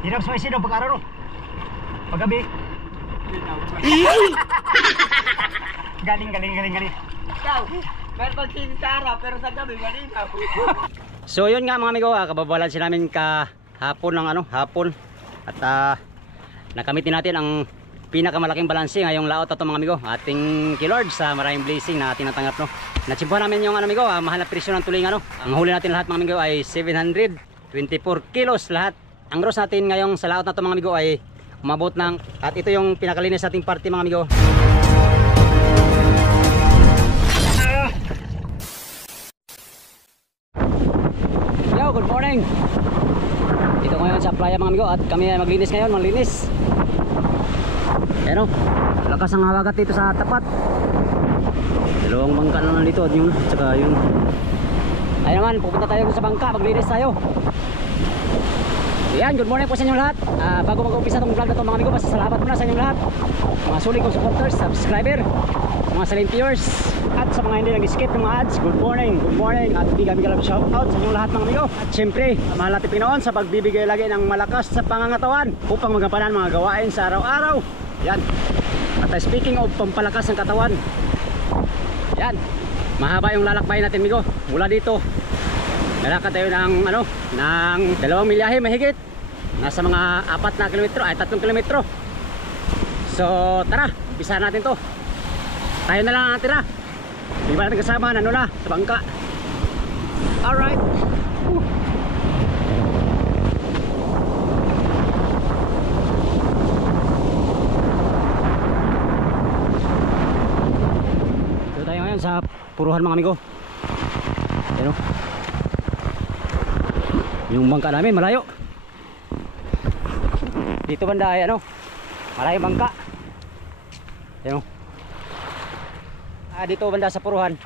Hirap sa isin ang pag-araw. Paggabi. Galing. Ikaw, meron pag sinisara pero sa gabi malinaw. So yun nga mga amigo, kababalansin namin kahapon ng hapon. At nakamitin natin ang pinakamalaking balanse ngayong laot ito mga amigo. Ating Lord sa maraming blessing na ating natanggap, no. Natsimpuhan namin yung amigo, mahal na presyo ng tuling Ang huli natin lahat mga amigo ay 724 kilos lahat. Ang gross natin ngayong sa laot na ito mga amigo ay umabot ng, at ito yung pinakalinis nating party mga amigo. Yo, good morning. Dito ngayon sa playa mga amigo at kami ay maglinis ngayon, maglinis. Ayan o, lakas ang hawagat dito sa tapat. Dalawang bangka naman dito at yun, tsaka yun. Ayun naman, pupunta tayo sa bangka, maglinis tayo. Ayan, good morning po sa inyong lahat. Bago mag-umpisa itong vlog na ito mga amigo, masasalamat muna sa inyong lahat. Mga sulit kong supporters, subscriber, mga silent viewers, at sa mga hindi nag-skip ng mga ads, good morning. At bigyan shout out sa inyong lahat mga amigo. At syempre, mahal natin Pinoon sa pagbibigay lagi ng malakas sa pangangatawan upang magampanan mga gawain sa araw-araw. Yan. At speaking of pampalakas ng katawan, yan, mahaba yung lalakbayin natin amigo. Mula dito lalakad tayo ng ng 2 milyahe mahigit. Nasa mga 4 na kilometro ay 3 kilometro. So tara, umpisahan natin to. Tayo na lang natira. Di ba natin kasama na sa bangka. Alright. Dito tayo ngayon sa puruhan mga amigo. Ayan o. Yung bangka namin malayo. Dito banda ay malayo bangka. Ayan o. Dito banda sa puruhan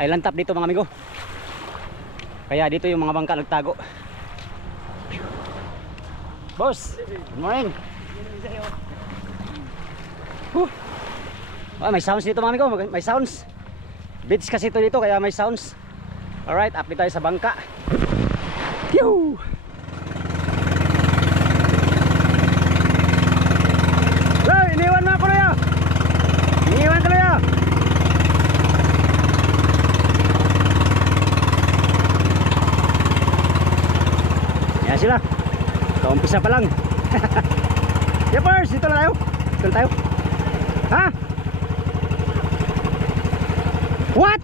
ay lantap dito mga amigo. Kaya dito yung mga bangka nagtago. Boss, good morning. May sounds dito mga amigo, may sounds. Beach kasi ito dito kaya may sounds. Alright, update tayo sa bangka. Pew! Iniwan mo ako na. Iniwan ko na. Yan sila. Kaumpisa pa lang. Yepers, dito na tayo. Dito na tayo. Ha? What?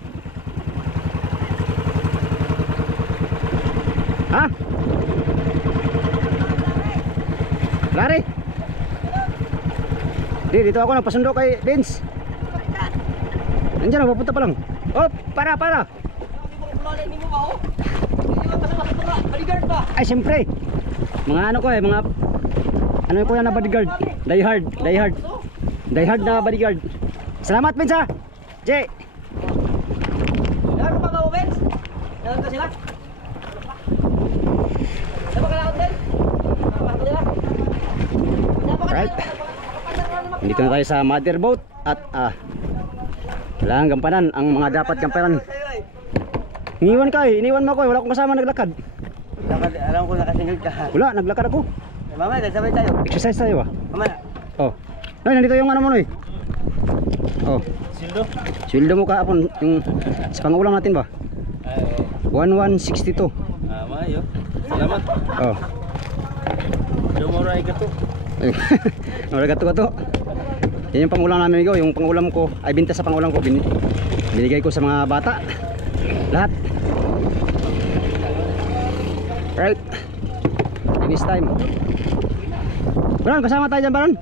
Ha? Lari? Dito ako nagpasundo kay Vince. Nandiyan, papunta pa lang. Oh, para. Ay, siyempre. Mga ko mga ko yan na bodyguard. Die hard na bodyguard. Salamat Vince ha. Jay. Ano pa ba Vince? Dapat ka sila? Alright. Dito na tayo sa mother boat. At kailangan gampanan ang mga dapat gampanan. Iniwan mo ako, wala akong kasama naglakad. Alam ko nakasingil ka. Wala, naglakad ako. Mamaya, sabay tayo. Exercise tayo ba? Mamaya. Oh. Noy, nandito yung mo Noy. Oh. Sildo mo kahapon yung sa pangulam natin ba? 1162. Mayo. Salamat. Oh. Dumuray ka to. Wala gato. Yan yung pangulam namin amigo, yung pangulam ko ay binta sa pangulam ko binigay ko sa mga bata. Lahat. Right. Finish time. Bron, kasama tayo dyan Bron.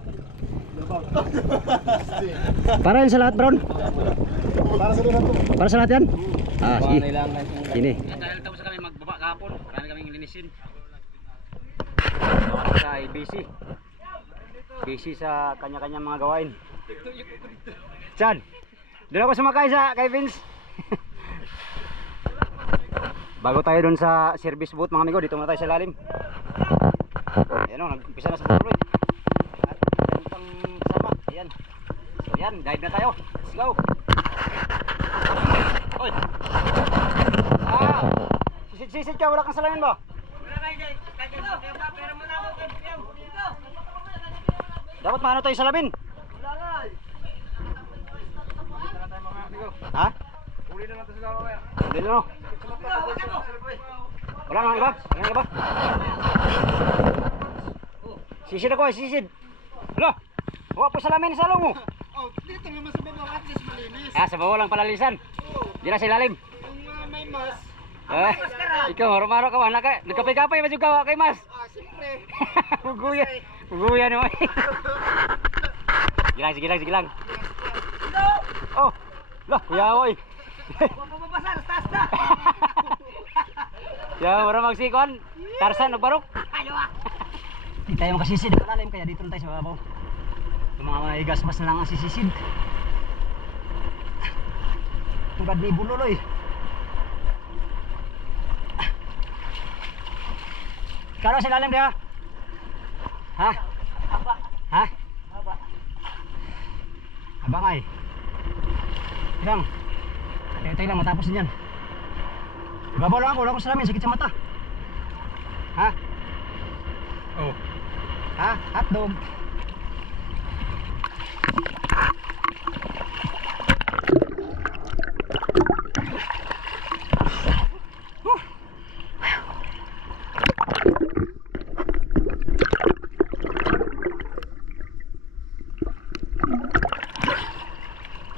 Para yun sa lahat Bron. Para sa lahat yan. Sige. Ini. Dahil tapos kami magbaba kahapon, marami kaming linisin. Ay busy sa kanya-kanya mga gawain. Chan, doon ako sumakay kay Vince. Bago tayo doon sa service boat mga amigo, dito muna tayo sa lalim. Ayan o, nag-umpisa na sa tuloy. At ganitang sama, ayan. So yan, dive na tayo. Let's go. Oy. Sisid ka, wala kang salamin ba? Wala kayo dyan. Pero mo na ako kaya. Dapat maano tayo sa lamin. Wala nga. Ha? Uli na natin sila mamaya. Hindi na no. Wala nga iba? Wala nga iba? Sisid ako, sisid. Hala! Huwag po sa lamin sa mo. Oh, dito naman sa baba at least malinis. Ah, sa bawah lang palalisan. Di na sa ilalim. Kung may mas. Eh, ikaw, maro-maro ka ba? Nagkapay-kapay ba juga kay mas? Ah, siyempre. Uguya. Uguya naman. Sige lang, sige lang, sige lang. Oh, lah, yawoy. Huwag mo mabasa, taas na. Ya, mara magsikon. Tarsan og barok. Ayo ah. Hindi tayo makasisid. Malalim kaya dito lang tayo sa babaw. Yung mga igasmas na lang ang sisisid. Tungkad ni Buloy. Karo sa lalim dia. Ha? Aba, Ha? aba. Abang ay. Lang. Tayo lang matapos din yan. Ibabaw lang ako, wala ko sa lamin, sakit sa mata. Ha? Oh. Ha? Hotdog.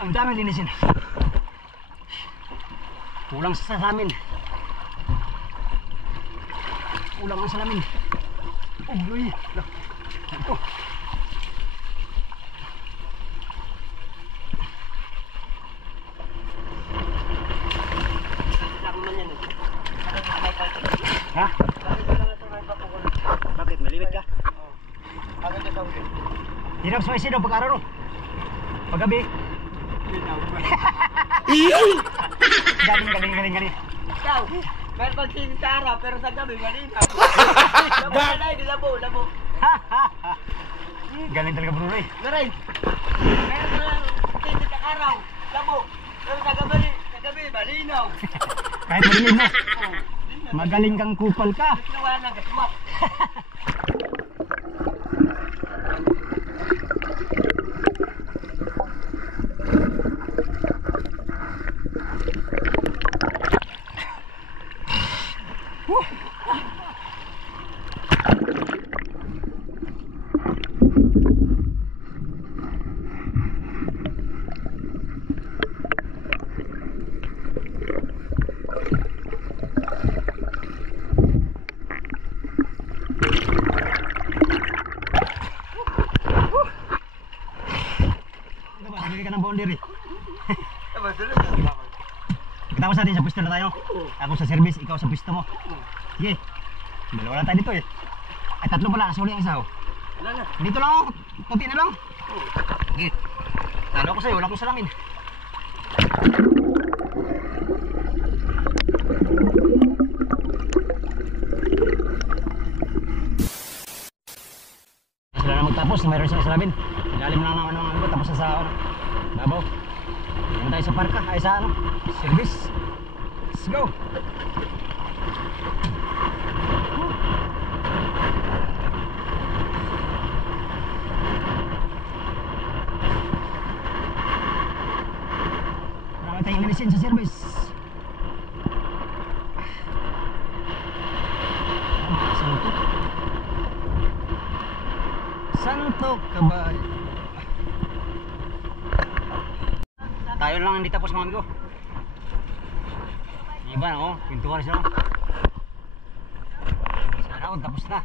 Ang daming linisin. Kulang sa salamin. Kulang ang salamin. Uy, lah. Oh. Lang man yan. May kalsik. Ha? Bakit lang ito may papukul? Bakit? Malimit ka? Oo. Agad ka daw. Hirap sa isido pag-araw. Paggabi. Galing. Ikaw, meron kang sinin sa araw, pero sa gabi, malinaw. Labo na yun, labo. Galing talaga bro eh. Meron. Meron kang sinin sa araw, labo. Pero sa gabi, malinaw. Kahit madilim na. Oo. Magaling kang kupal ka. Wala na, gasmak. Lagay ka ng boundary. Masulog. Kita sa atin sa pwesto na tayo. Ako sa service, ikaw sa pwesto mo. Sige. Dalawa lang tayo dito eh. Ay tatlo pala, nasuli ang isa oh. Wala na. Dito lang ako, kunti na lang. Sige. Talo ko sa'yo, wala akong salamin. Sila na magtapos, mayroon sila salamin. Ilalim lang naman ng ano, tapos na sa babaw. Naman tayo sa parka, ay sa ano, service. Let's go! Marami tayong linisin sa service. Santo. Santo kabal. Tayo lang hindi tapos mga amigo. Yung iba oh, pintuan sila. Sana all tapos na.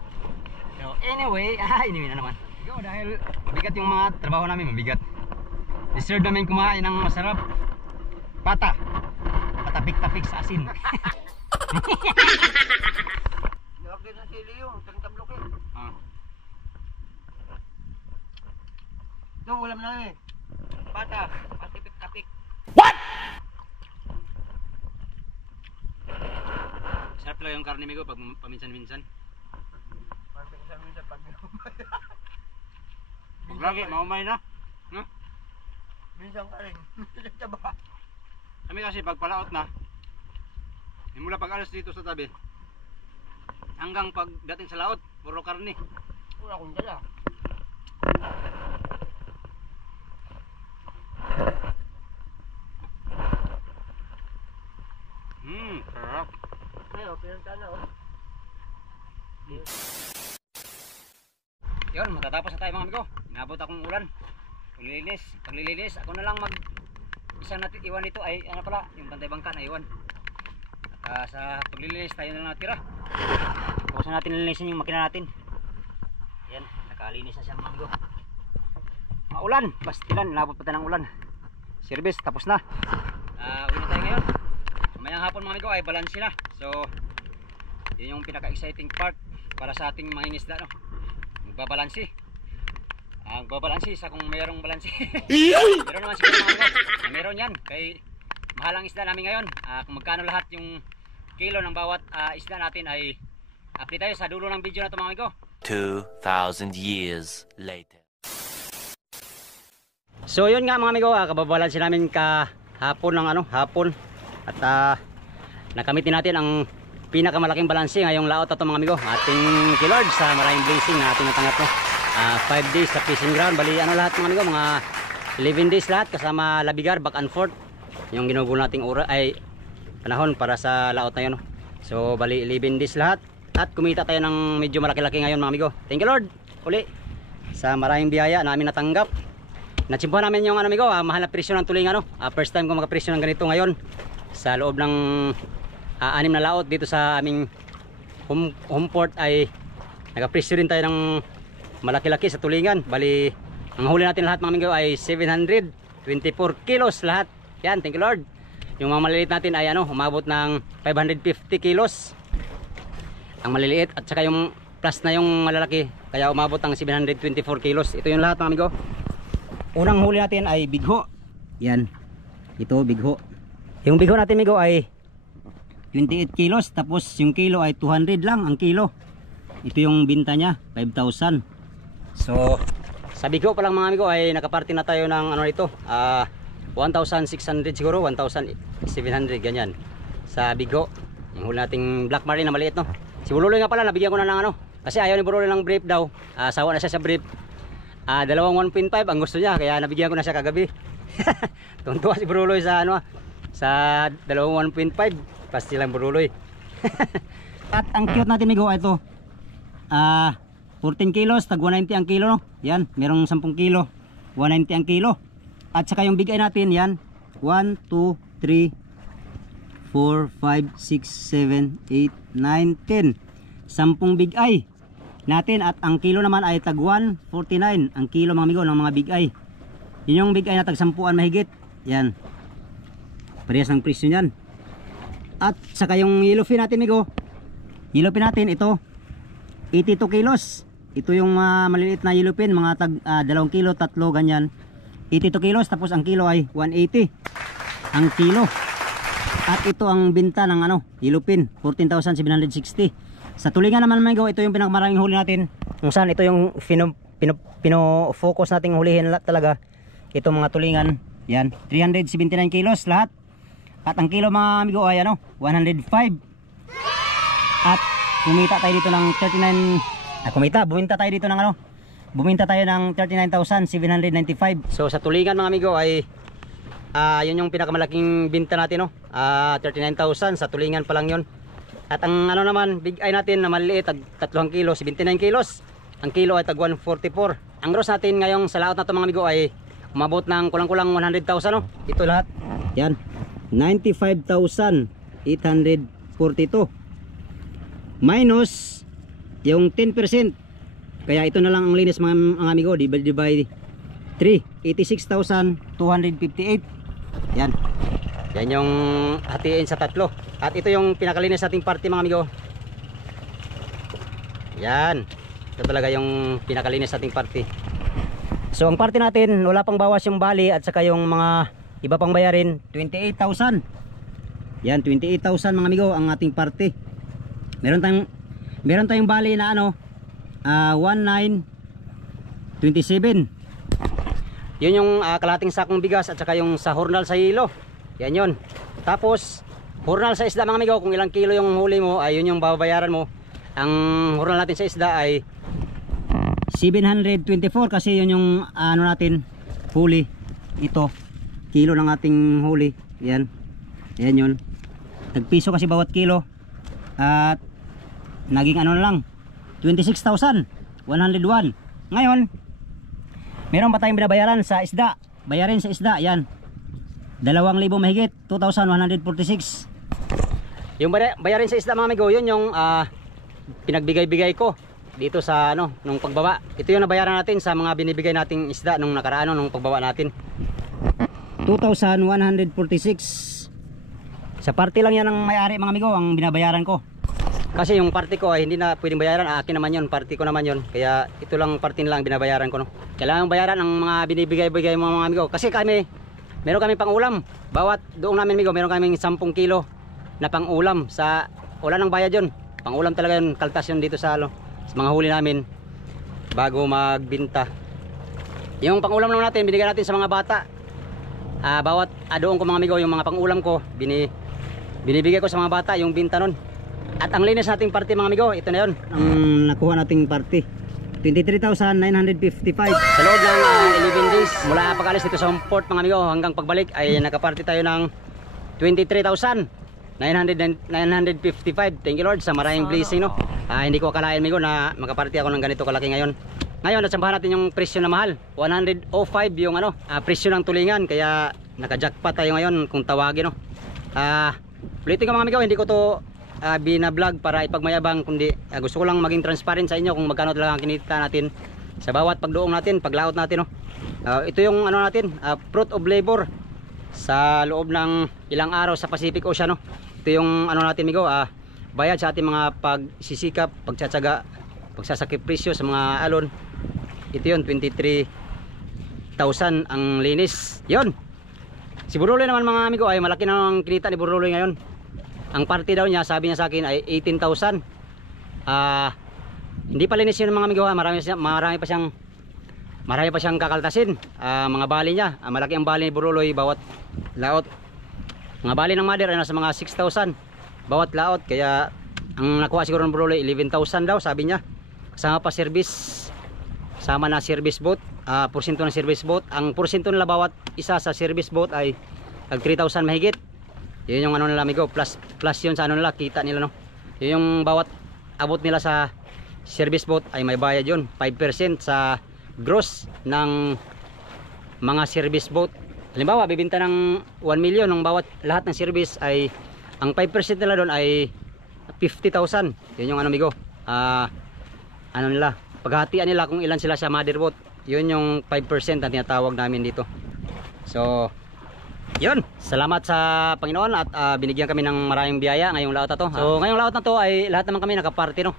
So anyway na naman. Go, dahil mabigat yung mga trabaho namin, mabigat. Deserve namin kumain ng masarap. Patapik-tapik sa asin. Nilagay na sili yung tabloke. Ah. Ito, ulam na eh. Pata, patipik-tapik. Sarap lang yung karne migo pag paminsan-minsan. Minsan pag Pag lagi, maumay na. No? minsan ka rin. Taba. Kami kasi pag palaot na, mula pag alas dito sa tabi, hanggang pagdating sa laot, puro karne. Wala akong dala. Sarap. Ayaw, pinuntahan na oh. Yun, matatapos na tayo mga amigo. Inabot akong ulan. Paglilinis, ako na lang isa natin iwan nito ay ano pala, yung bantay bangka na iwan. At sa paglilinis tayo na lang natira. Tapos na natin nilinisin yung makina natin. Yan, nakalinis na siya mga amigo. Maulan, bastilan, inabot pa tayo ng ulan. Service, tapos na. Uwi na tayo ngayon. Mamayang hapon mga amigo ay balanse na. So, yun yung pinaka-exciting part para sa ating mangingisda, no? Magbabalanse. Magbabalanse sa kung mayroong balanse. Meron naman siguro mga amigo. Meron yan. Kay mahal ang isda namin ngayon. Kung magkano lahat yung kilo ng bawat isda natin ay update tayo sa dulo ng video na ito mga amigo. 2,000 years later. So yun nga mga amigo, kababalanse namin kahapon ng hapon. At nakamit din natin ang pinakamalaking balanse ngayong laot ito mga amigo. Ating kilord sa maraming blessing na ating natanggap, no? 5 days sa fishing ground. Bali lahat mga amigo, mga 11 days lahat kasama labigar, back and forth. Yung ginugol nating panahon para sa laot na yun, no? So bali 11 days lahat. At kumita tayo ng medyo malaki-laki ngayon mga amigo. Thank you Lord uli sa maraming biyaya na namin natanggap. Natsimpuhan namin yung amigo, mahal na presyo ng tulingan, no? First time ko makapresyo ng ganito ngayon sa loob ng 6 na laot dito sa aming home port. Ay nagapresyo din tayo ng malaki-laki sa tulingan. Bali ang huli natin lahat mga amigo ay 724 kilos lahat. Yan, thank you Lord. Yung mga maliliit natin ay umabot ng 550 kilos ang maliliit, at saka yung plus na yung malalaki kaya umabot ng 724 kilos. Ito yung lahat mga amigo. Unang huli natin ay bigho. Yan, ito bigho. Yung bigho natin amigo ay 28 kilos, tapos yung kilo ay 200 lang ang kilo. Ito yung binta niya, 5,000. So sa bigho pa lang mga amigo ay nakaparty na tayo ng ito, 1,600 siguro, 1,700 ganyan sa bigho. Yung huli nating black marlin na maliit, no? Si Buruloy nga pala, nabigyan ko na ng kasi ayaw ni Buruloy ng brief daw. Sawa na siya sa brief. 1.5 ang gusto niya, kaya nabigyan ko na siya kagabi. Tuntua si Buruloy sa sa 1.5 pasti lang Buruloy. At ang cute natin migo ito, 14 kilos, tag 190 ang kilo, no? Yan, merong 10 kilo, 190 ang kilo. At saka yung bigay natin, yan, 1, 2, 3, 4, 5, 6, 7, 8, 9, 10. 10 big eye natin, at ang kilo naman ay tag 149 ang kilo mga amigo ng mga big eye. Yun yung big eye na tag 10 mahigit. Yan, parehas ng presyo niyan. At saka yung yellowfin natin amigo, yellowfin natin ito 82 kilos. Ito yung maliliit na yellowfin, mga tag 2 kilo, 3 ganyan, 82 kilos. Tapos ang kilo ay 180 ang kilo. At ito ang binta ng yellowfin, 14,760. Sa tulingan naman amigo, ito yung pinakamaraming huli natin. Kung saan ito yung pino-focus nating hulihin talaga. Ito mga tulingan, yan, 379 kilos lahat. At ang kilo mga amigo ay 105. At bumita tayo dito ng 39,795. So sa tulingan mga amigo ay yun yung pinakamalaking binta natin, 39,000 sa tulingan pa lang yun. At ang naman big eye natin na maliliit, tag 3 kilo, 79 kilos. Ang kilo ay tag 144. Ang gross natin ngayong sa laot na ito mga amigo ay umabot ng kulang-kulang 100,000, no? Ito lahat, yan, 95,842 minus yung 10%. Kaya ito na lang ang linis mga amigo, divided by 3, 86,258. Yan, yan yung hatiin sa tatlo. At ito yung pinakalinis nating party mga amigo. Yan, ito talaga yung pinakalinis nating party. So ang party natin, wala pang bawas yung bali at saka yung mga iba pang bayarin, 28,000. Yan, 28,000 mga amigo ang ating party. Meron tayong bali na 1927. Yun yung kalating sakong bigas at saka yung sa hornal sa hilo. Yan yun. Tapos hornal sa isda mga amigo, kung ilang kilo yung huli mo ay yun yung babayaran mo. ang hural natin sa isda ay 724 kasi yun yung ano natin huli. Ito kilo ng ating huli. Yan. Yan yun. Nagpiso kasi bawat kilo. At naging ano na lang 26,101. Ngayon meron pa tayong binabayaran sa isda. Bayarin sa isda. Yan 2,000 mahigit, 2,146. Yung bayarin sa isda mga amigo, yun yung pinagbigay-bigay ko dito sa ano, nung pagbaba. Ito yung nabayaran natin sa mga binibigay nating isda nung nakaraan, nung pagbaba natin. 2,146. Sa parte lang yan ng may-ari mga amigo, ang binabayaran ko. Kasi yung parte ko ay hindi na pwedeng bayaran, akin naman yun, parte ko naman yun. Kaya ito lang parte lang binabayaran ko, no. Kailangan bayaran ang mga binibigay-bigay mga amigo. Kasi meron kami pang ulam. Bawat doong namin amigo, meron kaming 10 kilo na pang ulam. Sa wala nang bayad yun. Pang ulam talaga yun, kaltas yun dito sa mga huli namin bago magbinta. Yung pang ulam naman natin, binigyan natin sa mga bata. Bawat doon ko mga amigo, yung mga pang ulam ko, binibigay ko sa mga bata, yung binta nun. At ang linis nating party mga amigo, ito na yun. Ang nakuha nating party 23,955 sa loob ng 11 days mula pag-alis dito sa home port mga amigo hanggang pagbalik ay nakaparty tayo ng 23,955. Thank you Lord sa maraming blessing, no. Hindi ko akalain amigo na makaparty ako ng ganito kalaki ngayon. Ngayon nasambahan natin yung presyo na mahal, 105 yung presyo ng tulingan, kaya naka-jackpot tayo ngayon kung tawagin, no. Ulitin ko mga amigo, hindi ko to binablog para ipagmayabang, kundi gusto ko lang maging transparent sa inyo kung magkano talaga ang kinita natin sa bawat pagdoong natin, paglaot natin, no. Ito yung ano natin, fruit of labor sa loob ng ilang araw sa Pacific Ocean, no. Ito yung ano natin amigo, bayad sa ating mga pagsisikap, pagtsatsaga, pagsasakripisyo sa mga alon. Ito yun, 23,000 ang linis. Yun, si Buruloy naman mga amigo ay malaki na ang kinita ni Buruloy ngayon. Ang party daw niya, sabi niya sa akin ay 18,000. Hindi pa linis yun mga amigo, marami pa siyang kakaltasin. Mga bali niya, malaki ang bali ni Buruloy bawat laot. Mga bali ng mother ay nasa mga 6,000 bawat laot. Kaya ang nakuha siguro ng Buruloy 11,000 daw sabi niya. Kasama pa service, sama na service boat, porsyento ng service boat. Ang porsyento nila bawat isa sa service boat ay 3,000 mahigit. Yun yung ano nila amigo, plus yun sa ano nila, kita nila, no. Yun yung bawat abot nila sa service boat ay may bayad yun, 5% sa gross ng mga service boat. Halimbawa bibinta ng 1 million ng bawat lahat ng service, ay ang 5% nila doon ay 50,000. Yun yung ano amigo, ano nila, paghatian nila kung ilan sila sa mother boat. Yun yung 5% na tinatawag namin dito. So yun, salamat sa Panginoon at binigyan kami ng maraming biyaya ngayong laot na to. So ngayong laot na to ay lahat naman kami nakaparty, no.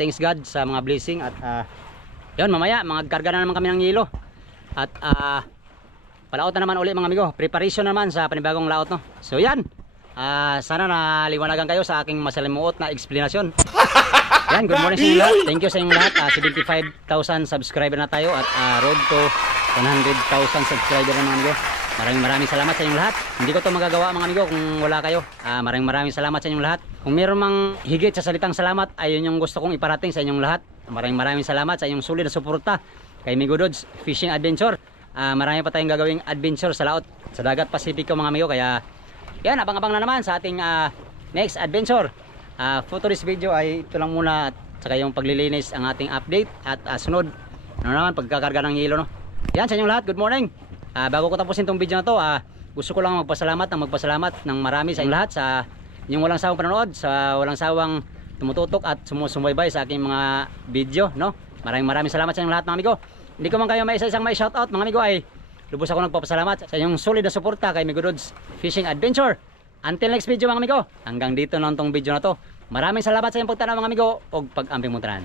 Thanks God sa mga blessing. At yun, mamaya magkarga na naman kami ng yelo. At palaot na naman ulit mga amigo, preparation naman sa panibagong laot, no. So yan, sana naliwanagan kayo sa aking masalimuot na explanation. Yan, good morning sa inyo lahat. Thank you sa inyong lahat. 75,000 subscriber na tayo at road to 100,000 subscriber na mga amigo. Maraming salamat sa inyong lahat. Hindi ko to magagawa mga amigo kung wala kayo. Maraming salamat sa inyong lahat. Kung meron mang higit sa salitang salamat, ayun yung gusto kong iparating sa inyong lahat. Maraming salamat sa inyong solid na suporta kay Migo Dods Fishing Adventure. Marami pa tayong gagawing adventure sa laot, sa dagat Pasipiko mga amigo. Kaya yan, abang-abang na naman sa ating next adventure. For today's video ay ito lang muna, at saka yung paglilinis ang ating update. At sunod ano naman, pagkakarga ng yelo, no. Yan sa inyong lahat, good morning. Bago ko tapusin tong video na to, gusto ko lang magpasalamat ng marami sa inyong lahat, sa inyong walang sawang panonood, sa walang sawang tumututok at sumusubaybay sa aking mga video, no. Maraming salamat sa inyong lahat mga amigo. Hindi ko man kayo isa-isang may shoutout mga amigo, ay lubos ako nagpapasalamat sa inyong solid na suporta kay Migo Dods Fishing Adventure. Until next video mga amigo, hanggang dito na tong video na to. Maraming salamat sa inyong pagtanaw mga amigo, og pag-amping mo tanan.